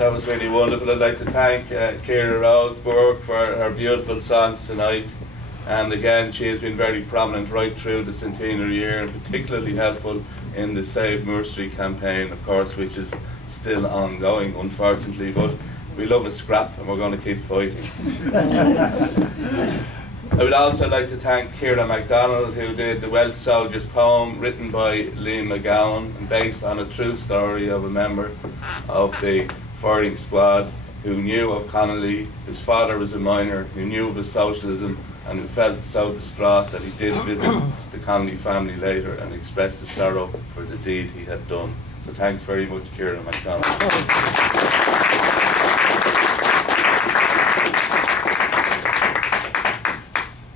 That was really wonderful. I'd like to thank Ciara Roseburg for her beautiful songs tonight. And again, she has been very prominent right through the Centenary Year, and particularly helpful in the Save Moore Street campaign, of course, which is still ongoing, unfortunately, but we love a scrap and we're going to keep fighting. I would also like to thank Ciara MacDonald, who did the Welsh Soldier's poem, written by Liam McGowan and based on a true story of a member of the firing squad who knew of Connolly. His father was a miner, who knew of his socialism, and who felt so distraught that he did visit the Connolly family later and expressed his sorrow for the deed he had done. So thanks very much, Ciara MacDonald.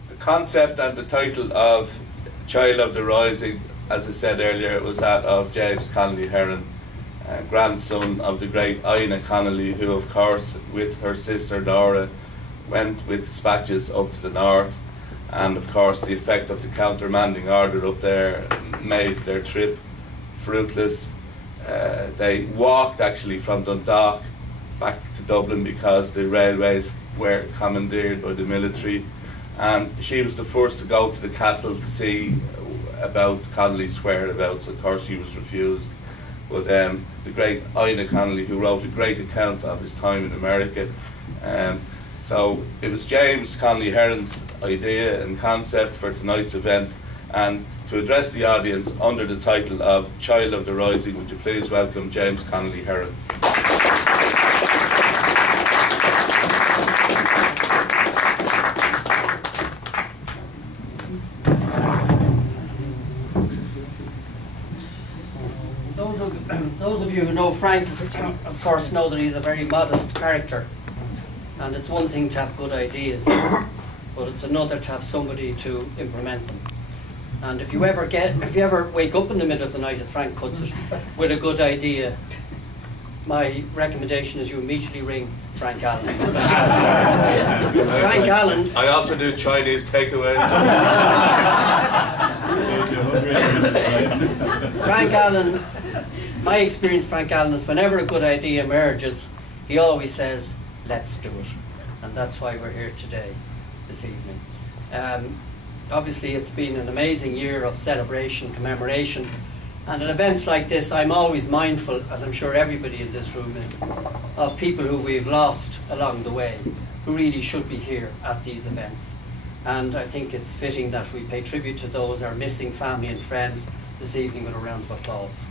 The concept and the title of Child of the Rising, as I said earlier, was that of James Connolly Heron, grandson of the great Ina Connolly, who of course with her sister Dora went with dispatches up to the north, and of course the effect of the countermanding order up there made their trip fruitless. They walked actually from Dundalk back to Dublin because the railways were commandeered by the military, and she was the first to go to the castle to see about Connolly's whereabouts. Of course she was refused, but the great Ina Connolly, who wrote a great account of his time in America, so it was James Connolly Heron's idea and concept for tonight's event, and to address the audience under the title of Child of the Rising, would you please welcome James Connolly Heron. Those of you who know Frank, of course, know that he's a very modest character. And it's one thing to have good ideas, but it's another to have somebody to implement them. And if you ever wake up in the middle of the night, as Frank puts it, with a good idea, my recommendation is you immediately ring Frank Allen. Frank Allen. I also do Chinese takeaway. Frank Allen. My experience, Frank Allen, is whenever a good idea emerges, he always says, "Let's do it," and that's why we're here today, this evening. Obviously it's been an amazing year of celebration, commemoration, and at events like this I'm always mindful, as I'm sure everybody in this room is, of people who we've lost along the way, who really should be here at these events. And I think it's fitting that we pay tribute to those, our missing family and friends, this evening with a round of applause.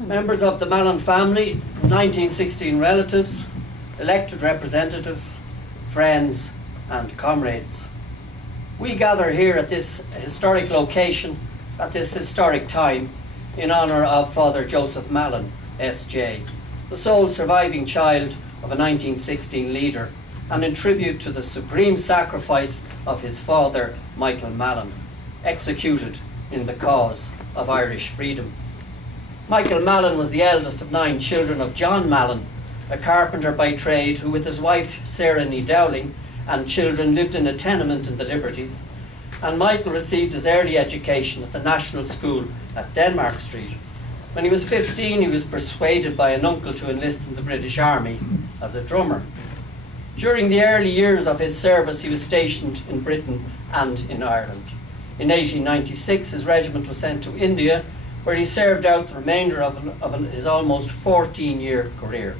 Members of the Mallin family, 1916 relatives, elected representatives, friends and comrades. We gather here at this historic location, at this historic time, in honour of Father Joseph Mallin SJ, the sole surviving child of a 1916 leader, and in tribute to the supreme sacrifice of his father, Michael Mallin, executed in the cause of Irish freedom. Michael Mallin was the eldest of 9 children of John Mallin, a carpenter by trade who with his wife Sarah Nee Dowling and children lived in a tenement in the Liberties, and Michael received his early education at the National School at Denmark Street. When he was 15, he was persuaded by an uncle to enlist in the British Army as a drummer. During the early years of his service, he was stationed in Britain and in Ireland. In 1896, his regiment was sent to India, where he served out the remainder of his almost 14-year career.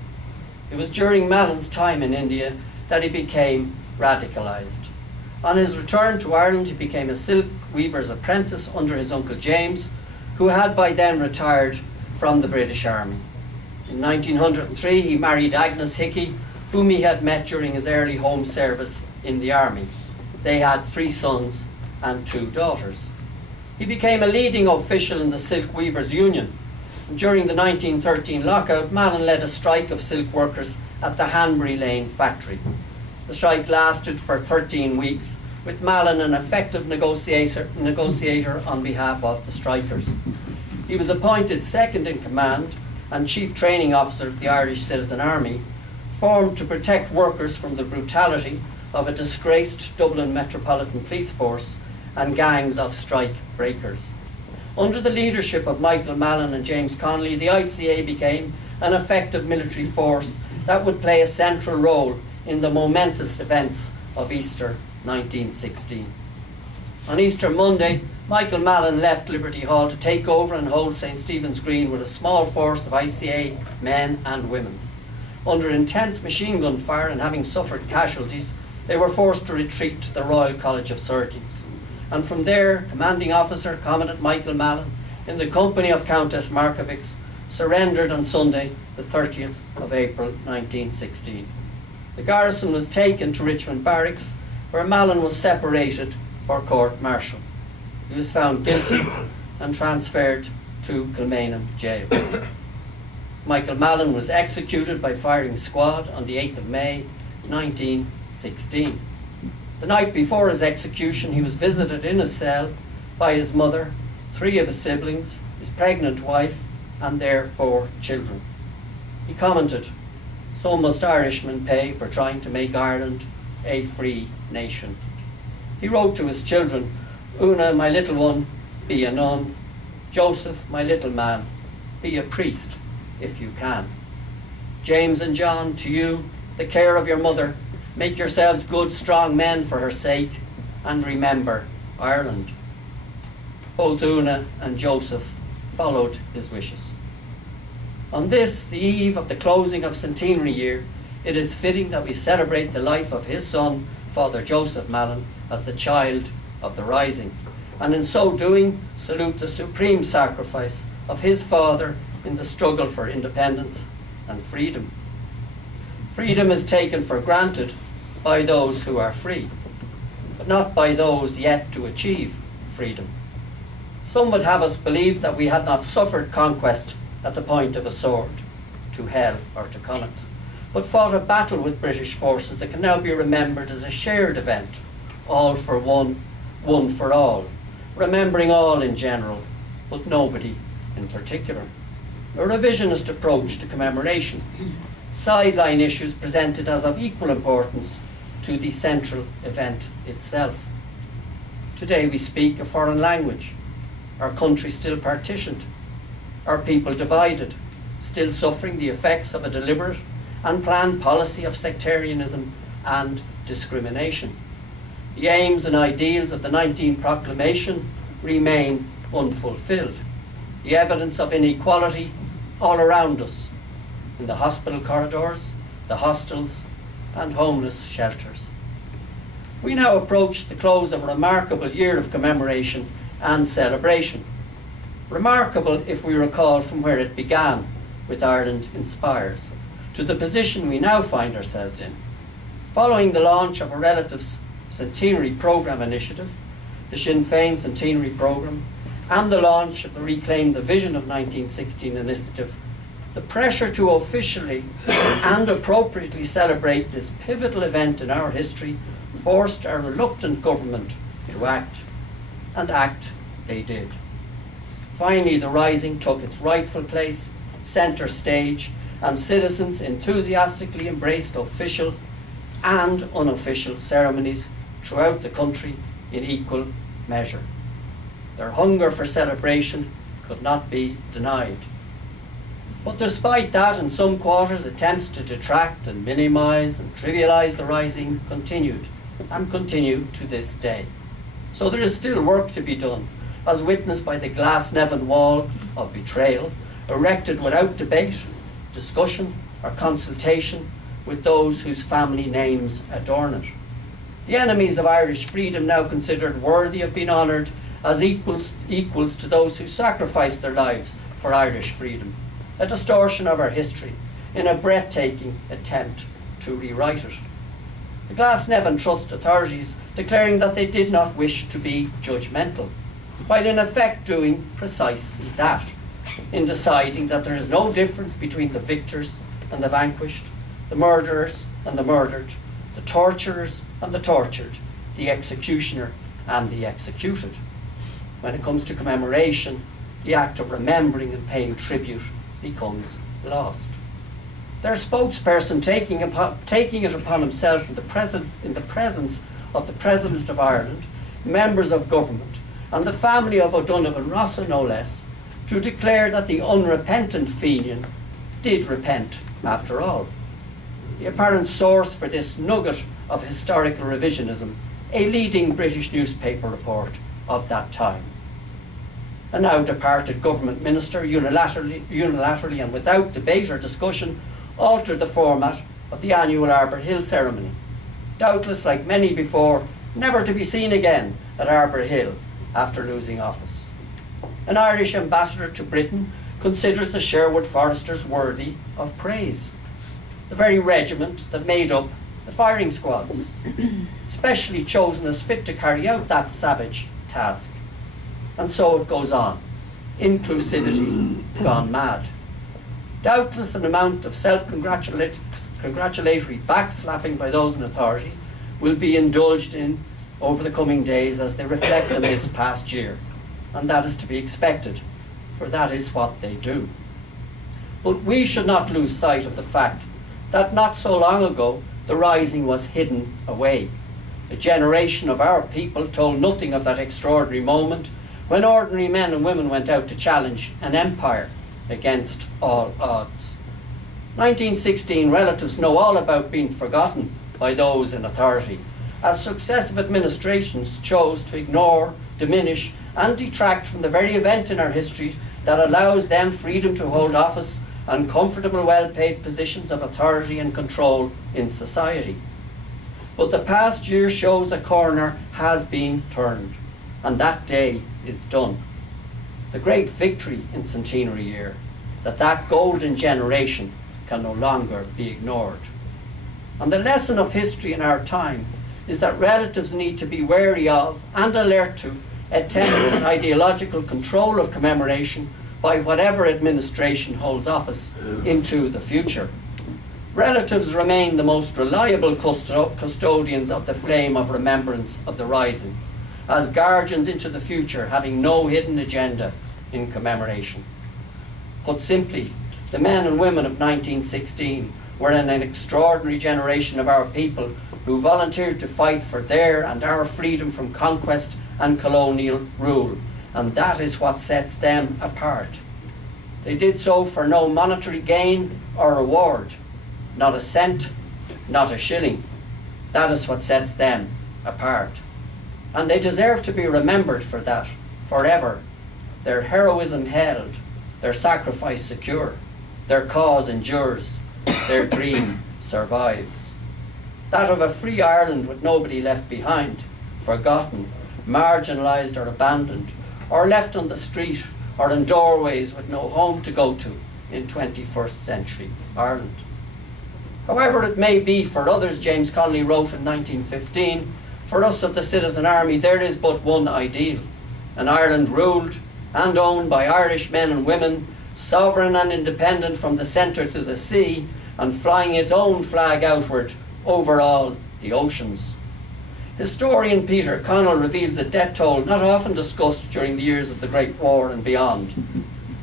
It was during Mallin's time in India that he became radicalised. On his return to Ireland, he became a silk weaver's apprentice under his uncle James, who had by then retired from the British Army. In 1903, he married Agnes Hickey, whom he had met during his early home service in the army. They had 3 sons and 2 daughters. He became a leading official in the Silk Weavers Union. During the 1913 lockout, Mallin led a strike of silk workers at the Hanbury Lane factory. The strike lasted for 13 weeks, with Mallin an effective negotiator on behalf of the strikers. He was appointed second in command and chief training officer of the Irish Citizen Army, formed to protect workers from the brutality of a disgraced Dublin Metropolitan Police Force and gangs of strike breakers. Under the leadership of Michael Mallin and James Connolly, the ICA became an effective military force that would play a central role in the momentous events of Easter 1916. On Easter Monday, Michael Mallin left Liberty Hall to take over and hold St. Stephen's Green with a small force of ICA men and women. Under intense machine gun fire and having suffered casualties, they were forced to retreat to the Royal College of Surgeons. And from there, Commanding Officer Commandant Michael Mallin, in the company of Countess Markovics, surrendered on Sunday, the 30th of April 1916. The garrison was taken to Richmond Barracks, where Mallin was separated for court-martial. He was found guilty and transferred to Kilmainham Jail. Michael Mallin was executed by firing squad on the 8th of May 1916. The night before his execution, he was visited in his cell by his mother, 3 of his siblings, his pregnant wife, and their 4 children. He commented, "So must Irishmen pay for trying to make Ireland a free nation." He wrote to his children, "Una, my little one, be a nun. Joseph, my little man, be a priest, if you can. James and John, to you, the care of your mother, make yourselves good, strong men for her sake, and remember Ireland." Both Una and Joseph followed his wishes. On this, the eve of the closing of Centenary Year, it is fitting that we celebrate the life of his son, Father Joseph Mallin, as the child of the Rising, and in so doing, salute the supreme sacrifice of his father in the struggle for independence and freedom. Freedom is taken for granted by those who are free, but not by those yet to achieve freedom. Some would have us believe that we had not suffered conquest at the point of a sword, to hell or to Connacht, but fought a battle with British forces that can now be remembered as a shared event, all for one, one for all, remembering all in general, but nobody in particular. A revisionist approach to commemoration, sideline issues presented as of equal importance to the central event itself. Today we speak a foreign language, our country still partitioned, our people divided, still suffering the effects of a deliberate and planned policy of sectarianism and discrimination. The aims and ideals of the 19 Proclamation remain unfulfilled. The evidence of inequality all around us, in the hospital corridors, the hostels, and homeless shelters. We now approach the close of a remarkable year of commemoration and celebration. Remarkable if we recall from where it began with Ireland Inspires to the position we now find ourselves in. Following the launch of a relatives Centenary Programme initiative, the Sinn Féin Centenary Programme, and the launch of the Reclaim the Vision of 1916 initiative, the pressure to officially and appropriately celebrate this pivotal event in our history forced our reluctant government to act, and act they did. Finally, the Rising took its rightful place, centre stage, and citizens enthusiastically embraced official and unofficial ceremonies throughout the country in equal measure. Their hunger for celebration could not be denied. But despite that, in some quarters, attempts to detract and minimise and trivialise the Rising continued, and continue to this day. So there is still work to be done, as witnessed by the Glasnevin wall of betrayal, erected without debate, discussion, or consultation with those whose family names adorn it. The enemies of Irish freedom now considered worthy of being honoured as equals to those who sacrificed their lives for Irish freedom, a distortion of our history in a breathtaking attempt to rewrite it. The Glasnevin Trust authorities declaring that they did not wish to be judgmental, while in effect doing precisely that, in deciding that there is no difference between the victors and the vanquished, the murderers and the murdered, the torturers and the tortured, the executioner and the executed. When it comes to commemoration, the act of remembering and paying tribute becomes lost. Their spokesperson taking it upon himself in the presence of the President of Ireland members of government, and the family of O'Donovan Rossa no less, to declare that the unrepentant Fenian did repent after all. The apparent source for this nugget of historical revisionism, a leading British newspaper report of that time. A now departed government minister unilaterally and without debate or discussion altered the format of the annual Arbour Hill ceremony, doubtless like many before, never to be seen again at Arbour Hill after losing office. An Irish ambassador to Britain considers the Sherwood Foresters worthy of praise, the very regiment that made up the firing squads, specially chosen as fit to carry out that savage task. And so it goes on, inclusivity gone mad. Doubtless an amount of self-congratulatory backslapping by those in authority will be indulged in over the coming days as they reflect on this past year, and that is to be expected, for that is what they do. But we should not lose sight of the fact that not so long ago the rising was hidden away. A generation of our people told nothing of that extraordinary moment when ordinary men and women went out to challenge an empire against all odds. 1916 relatives know all about being forgotten by those in authority, as successive administrations chose to ignore, diminish and detract from the very event in our history that allows them freedom to hold office and comfortable, well-paid positions of authority and control in society. But the past year shows a corner has been turned, and that day is done. The great victory in Centenary Year, that golden generation can no longer be ignored. And the lesson of history in our time is that relatives need to be wary of and alert to attempts at ideological control of commemoration by whatever administration holds office into the future. Relatives remain the most reliable custodians of the flame of remembrance of the rising, as guardians into the future, having no hidden agenda in commemoration. Put simply, the men and women of 1916 were an extraordinary generation of our people who volunteered to fight for their and our freedom from conquest and colonial rule, and that is what sets them apart. They did so for no monetary gain or reward, not a cent, not a shilling. That is what sets them apart. And they deserve to be remembered for that, forever. Their heroism held, their sacrifice secure, their cause endures, their dream survives. That of a free Ireland with nobody left behind, forgotten, marginalised or abandoned, or left on the street or in doorways with no home to go to in 21st century Ireland. However it may be for others, James Connolly wrote in 1915, for us of the Citizen Army there is but one ideal, an Ireland ruled and owned by Irish men and women, sovereign and independent from the centre to the sea, and flying its own flag outward over all the oceans. Historian Peter Connell reveals a death toll not often discussed during the years of the Great War and beyond: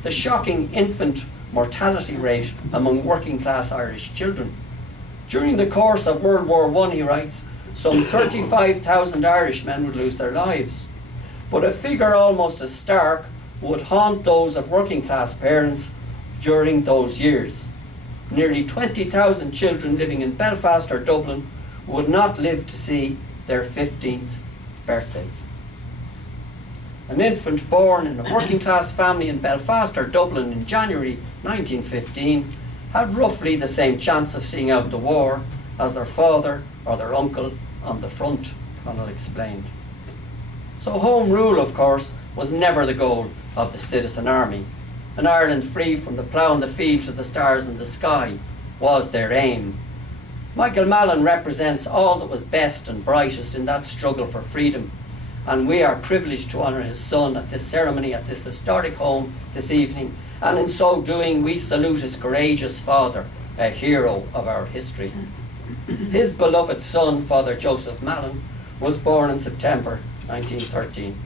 the shocking infant mortality rate among working class Irish children. During the course of World War I, he writes, some 35,000 Irishmen would lose their lives. But a figure almost as stark would haunt those of working class parents during those years. Nearly 20,000 children living in Belfast or Dublin would not live to see their 15th birthday. An infant born in a working class family in Belfast or Dublin in January 1915 had roughly the same chance of seeing out the war as their father or their uncle on the front, Connell explained. So home rule, of course, was never the goal of the Citizen Army. An Ireland free from the plough in the field to the stars in the sky was their aim. Michael Mallin represents all that was best and brightest in that struggle for freedom, and we are privileged to honour his son at this ceremony at this historic home this evening, and in so doing we salute his courageous father, a hero of our history. His beloved son, Father Joseph Mallin, was born in September 1913.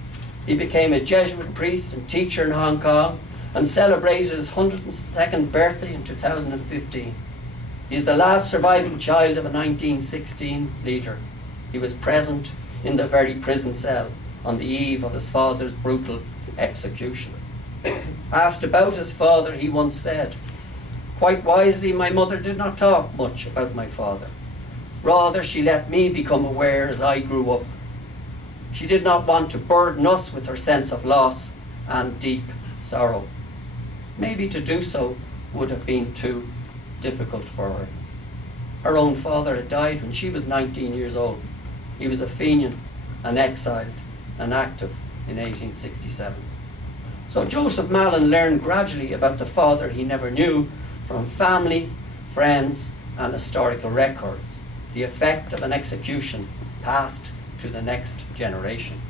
He became a Jesuit priest and teacher in Hong Kong and celebrated his 102nd birthday in 2015. He is the last surviving child of a 1916 leader. He was present in the very prison cell on the eve of his father's brutal execution. Asked about his father, he once said, "Quite wisely, my mother did not talk much about my father. Rather, she let me become aware as I grew up. She did not want to burden us with her sense of loss and deep sorrow. Maybe to do so would have been too difficult for her. Her own father had died when she was 19 years old. He was a Fenian, an exiled, and active in 1867. So Joseph Mallin learned gradually about the father he never knew from family, friends, and historical records, the effect of an execution passed to the next generation.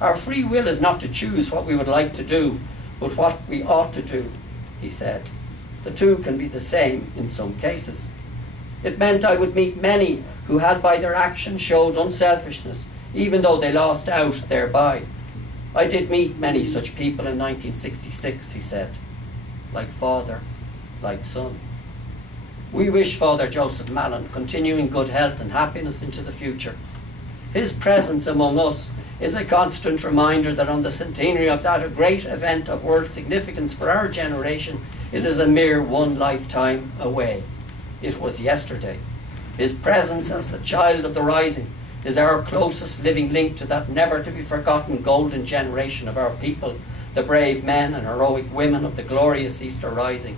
Our free will is not to choose what we would like to do, but what we ought to do, he said. The two can be the same in some cases. It meant I would meet many who had by their actions showed unselfishness, even though they lost out thereby. I did meet many such people in 1966, he said. Like father, like son. We wish Father Joseph Mallin continuing good health and happiness into the future. His presence among us is a constant reminder that on the centenary of that great event of world significance for our generation, it is a mere one lifetime away. It was yesterday. His presence as the child of the rising is our closest living link to that never-to-be-forgotten golden generation of our people, the brave men and heroic women of the glorious Easter Rising.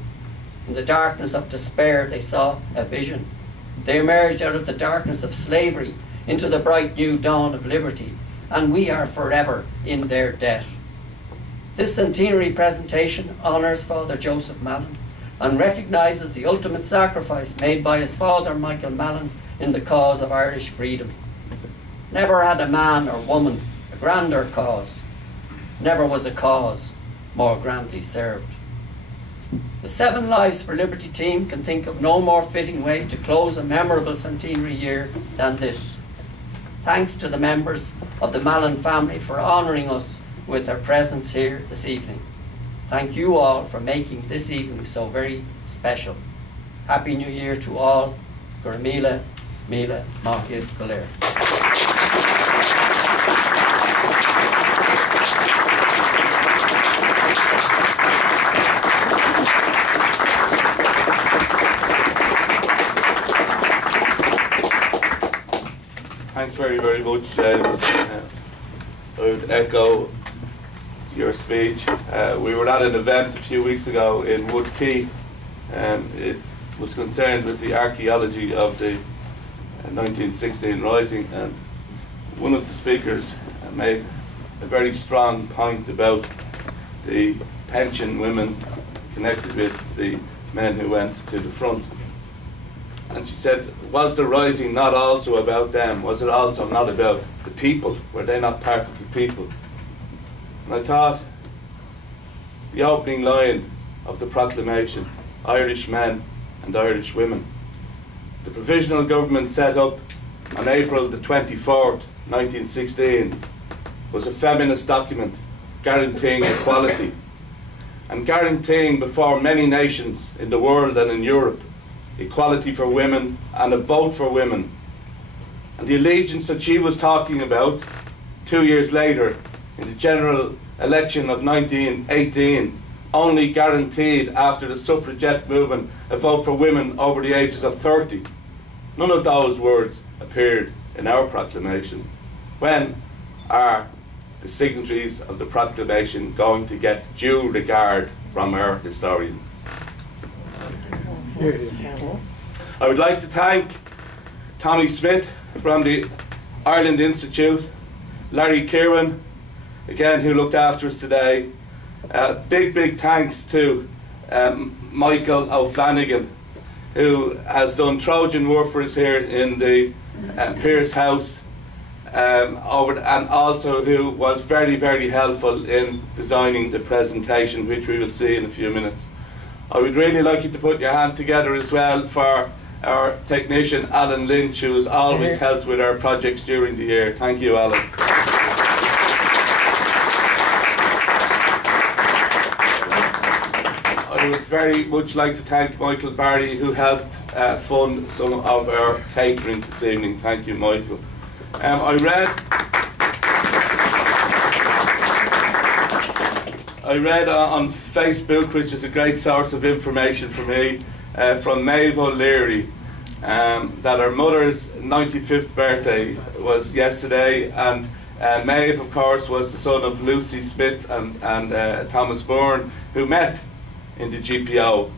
In the darkness of despair, they saw a vision. They emerged out of the darkness of slavery into the bright new dawn of liberty, and we are forever in their debt. This centenary presentation honours Father Joseph Mallin and recognises the ultimate sacrifice made by his father, Michael Mallin, in the cause of Irish freedom. Never had a man or woman a grander cause. Never was a cause more grandly served. The Seven Lives for Liberty team can think of no more fitting way to close a memorable centenary year than this. Thanks to the members of the Mallin family for honouring us with their presence here this evening. Thank you all for making this evening so very special. Happy New Year to all. Gurmila, Mila, Mahid, Galer. Thanks very, very much, James. I would echo your speech. We were at an event a few weeks ago in Wood Quay. It was concerned with the archaeology of the 1916 Rising, and one of the speakers made a very strong point about the pension women connected with the men who went to the front. And she said, was the Rising not also about them? Was it also not about the people? Were they not part of the people? And I thought, the opening line of the proclamation, Irish men and Irish women. The provisional government set up on April the 24th, 1916, was a feminist document guaranteeing equality and guaranteeing before many nations in the world and in Europe equality for women and a vote for women. And the allegiance that she was talking about 2 years later in the general election of 1918 only guaranteed after the suffragette movement a vote for women over the ages of 30. None of those words appeared in our proclamation. When are the signatories of the proclamation going to get due regard from our historians? I would like to thank Tommy Smith from the Ireland Institute, Larry Kieran, again, who looked after us today. Big thanks to Michael O'Flanagan, who has done Trojan work for us here in the Pearse House, and also who was very helpful in designing the presentation, which we will see in a few minutes. I would really like you to put your hand together as well for our technician Alan Lynch, who has always helped with our projects during the year. Thank you, Alan. I would very much like to thank Michael Barry, who helped fund some of our catering this evening. Thank you, Michael. I read I read on Facebook, which is a great source of information for me, from Maeve O'Leary, that her mother's 95th birthday was yesterday, and Maeve, of course, was the son of Lucy Smith and Thomas Bourne, who met in the GPO.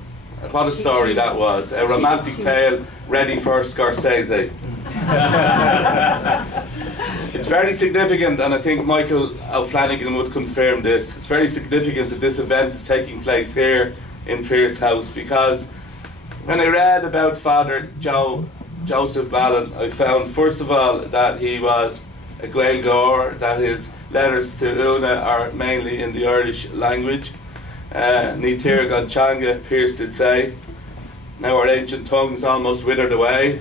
What a story that was. A romantic tale ready for Scorsese. It's very significant, and I think Michael O'Flanagan would confirm this. It's very significant that this event is taking place here in Pearse House, because when I read about Father Joseph Mallin, I found, first of all, that he was a Gaeilgeoir, that his letters to Úna are mainly in the Irish language. Ní tír gan teanga, Pearse did say. Now our ancient tongues almost withered away,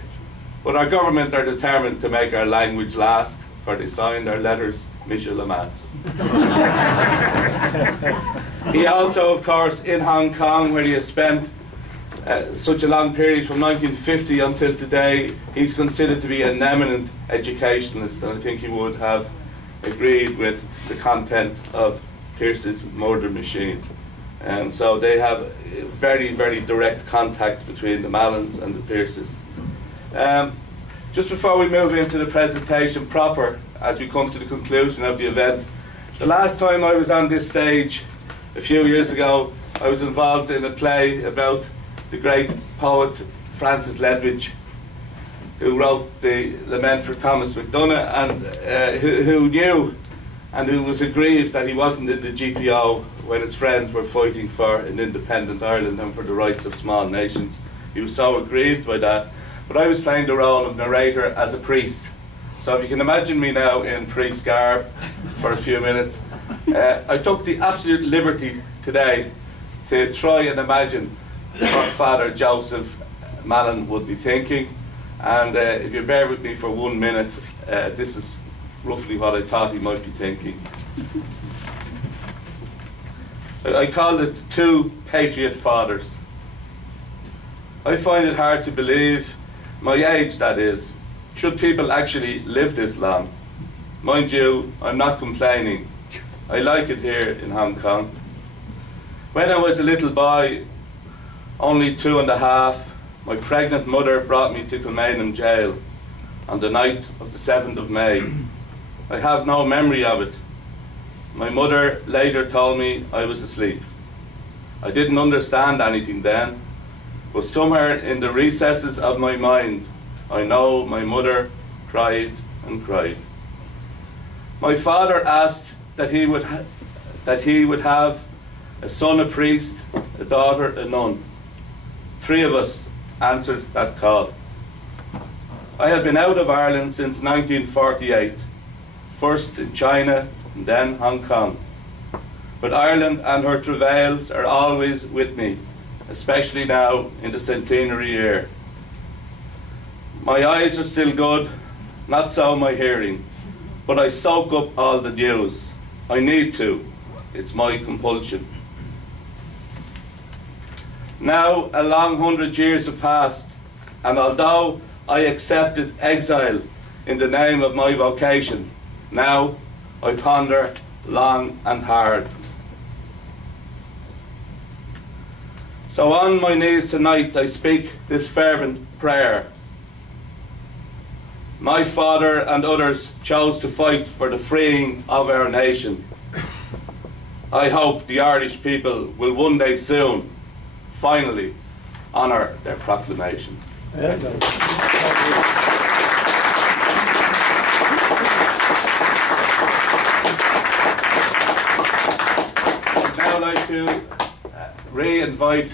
but our government are determined to make our language last, for they signed our letters Michel Lamas. He also, of course, in Hong Kong, where he has spent such a long period from 1950 until today, he's considered to be an eminent educationalist, and I think he would have agreed with the content of Pearse's Murder Machine. So they have very, very direct contact between the Mallins and the Pearses. Just before we move into the presentation proper, as we come to the conclusion of the event, the last time I was on this stage a few years ago, I was involved in a play about the great poet Francis Ledwidge, who wrote the Lament for Thomas MacDonagh, and who knew and who was aggrieved that he wasn't in the GPO when his friends were fighting for an independent Ireland and for the rights of small nations. He was so aggrieved by that. But I was playing the role of narrator as a priest. So if you can imagine me now in priest garb for a few minutes, I took the absolute liberty today to try and imagine what Father Joseph Mallin would be thinking. And if you bear with me for 1 minute, this is roughly what I thought he might be thinking. I called it Two Patriot Fathers. I find it hard to believe, my age that is, should people actually live this long? Mind you, I'm not complaining. I like it here in Hong Kong. When I was a little boy, only 2.5, my pregnant mother brought me to Kilmainham jail on the night of the 7th of May. I have no memory of it. My mother later told me I was asleep. I didn't understand anything then, but somewhere in the recesses of my mind, I know my mother cried and cried. My father asked that he would have a son a priest, a daughter a nun. 3 of us answered that call. I have been out of Ireland since 1948, first in China and then Hong Kong. But Ireland and her travails are always with me, especially now in the Centenary Year. My eyes are still good, not so my hearing, but I soak up all the news. I need to. It's my compulsion. Now a long 100 years have passed, and although I accepted exile in the name of my vocation, now I ponder long and hard. So on my knees tonight I speak this fervent prayer. My father and others chose to fight for the freeing of our nation. I hope the Irish people will one day soon, finally, honour their proclamation. Yeah. I'd now like to re-invite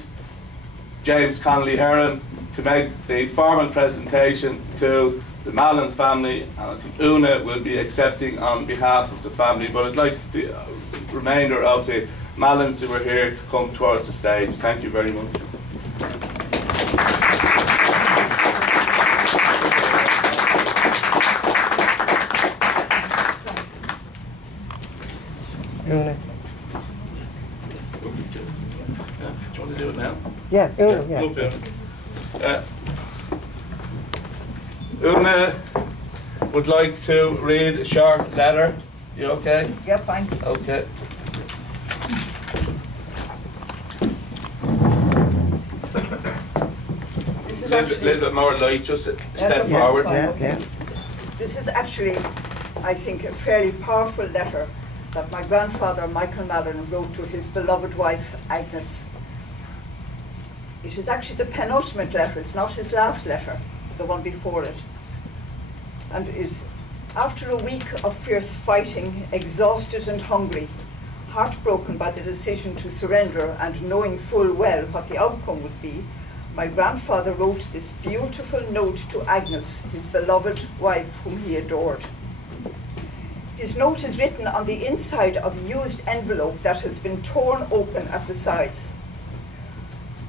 James Connolly Heron to make the formal presentation to the Mallin family, and I think Úna will be accepting on behalf of the family, but I'd like the remainder of the Mallins who are here to come towards the stage. Thank you very much. Úna. Do you want to do it now? Yeah, Úna, yeah. Okay. Úna would like to read a short letter. You okay? Yeah, fine. Okay. little bit more light, just a step Yeah, forward. yeah. This is actually, I think, a fairly powerful letter that my grandfather, Michael Mallin, wrote to his beloved wife, Agnes. It is actually the penultimate letter. It's not his last letter, the one before it. And it's after a week of fierce fighting, exhausted and hungry, heartbroken by the decision to surrender and knowing full well what the outcome would be, my grandfather wrote this beautiful note to Agnes, his beloved wife whom he adored. His note is written on the inside of a used envelope that has been torn open at the sides.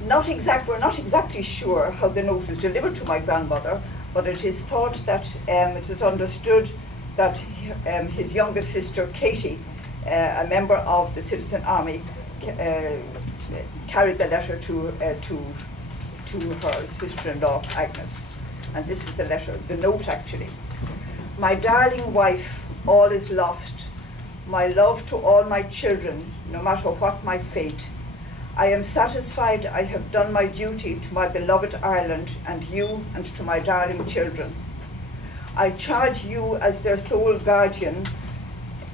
We're not exactly sure how the note was delivered to my grandmother, but it is thought that it is understood that his youngest sister, Katie, a member of the Citizen Army, carried the letter to her sister-in-law, Agnes. And this is the letter, the note actually. My darling wife, all is lost. My love to all my children, no matter what my fate. I am satisfied I have done my duty to my beloved Ireland and you and to my darling children. I charge you as their sole guardian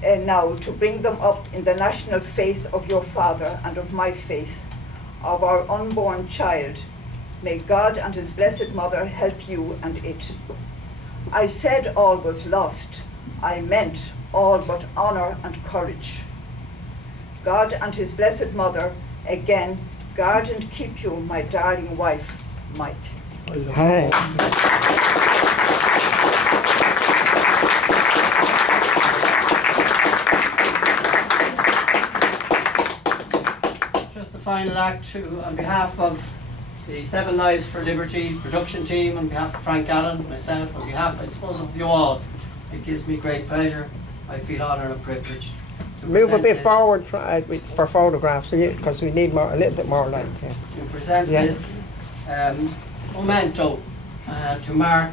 now to bring them up in the national faith of your father and of my faith, of our unborn child. May God and his blessed mother help you and it. I said all was lost. I meant all but honor and courage. God and his blessed mother again guard and keep you, my darling wife, Mike. Hi. Just the final act on behalf of the Seven Lives for Liberty production team, on behalf of Frank Allen, myself, on behalf, I suppose, of you all. It gives me great pleasure. I feel honoured and privileged to Move a present bit this, forward for photographs, because we need a little bit more light. Yeah. to present this memento to mark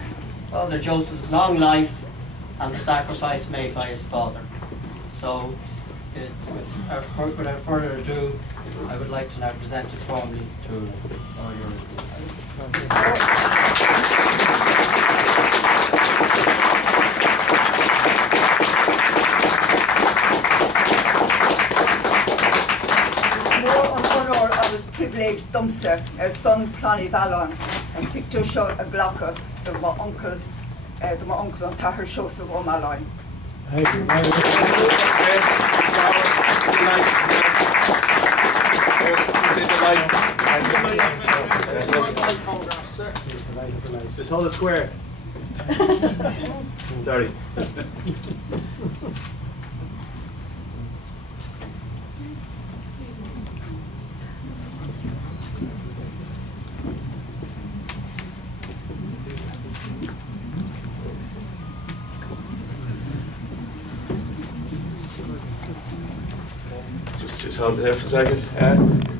Father Joseph's long life and the sacrifice made by his father. So, without further ado, I would like to now present it formally to all your Privileged Dumser, son Connolly Heron, and Victor Shaw a Glocker, my uncle and Tahir Joseph OCallagháin. Just hold it square. Sorry. Just hold it there for a second.